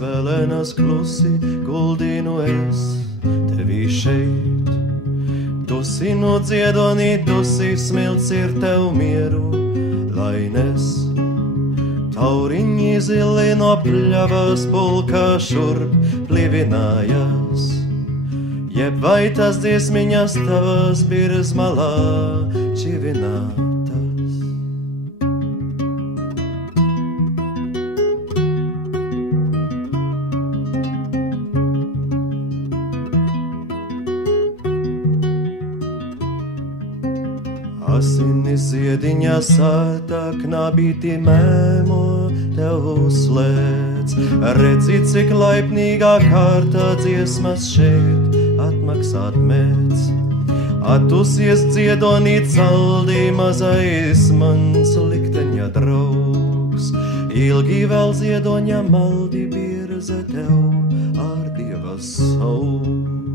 vēlēnas klusi guldīnu es tevī šeit. Dusinu dziedonī, dusī smilts ir tev mieru, lai nes. Tauriņi zili no pļavas pulkā šurp plivinājās. Jeb vai tas dziesmiņas tavas birs malā čivinātas. Asinis ziediņā sātā knabīti mēmo tev slēdz. Redzi, cik laipnīgā kārtā dziesmas šeit atmaksāt mēdz. Atusies dziedonī caldī mazais mans likteņa draugs. Ilgi vēl ziedoņa maldi birze tev ar Dieva saugu.